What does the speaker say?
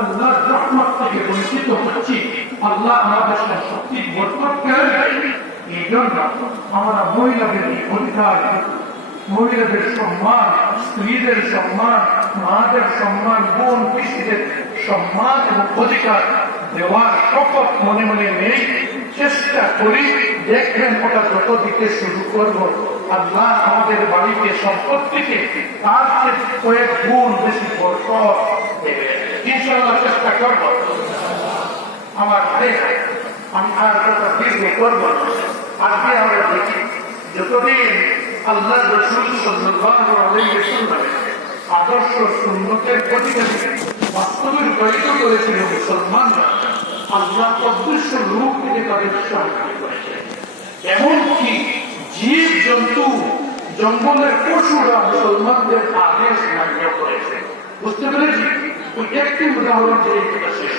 আল্লাহর রহমত থেকে বঞ্চিত হচ্ছি। আল্লাহ আমাদের শক্তি বরকত করেন। এই জন্য আমরা মহিলাদের অধিকার, মহিলাদের সম্মান, স্ত্রীদের সম্মান, মাদের সম্মান, বোন পিসিদের সম্মান এবং অধিকার দেওয়ার শপথ মনে মনে নেই, চেষ্টা করি। দেখবেন ওটা যত দিতে শুরু করব, আল্লাহ আমাদের বাড়িতে সম্পত্তিকে তার চেয়ে কয়েক গুণ বেশি বরকত দেবে। ইনশাআল্লাহ চেষ্টা করব। আমার আমি আর কথা দীর্ঘ করব না। আজকে আমরা দেখি যতদিন আল্লাহ রাসূল সাল্লাল্লাহু আলাইহি ওয়াসাল্লাম আদর্শ সুন্নতের প্রতিকারী বাস্তবে রূপায়িত করেছিল মুসলমানরা, আল্লাহ অদৃশ্য রূপ থেকে তাদের সাহায্য করেছে। এমনকি জীব জন্তু, জঙ্গলের পশুরা মুসলমানদের আদেশ মান্য করেছে। বুঝতে পেরেছি? একটি উদাহরণ দিয়ে এটা শেষ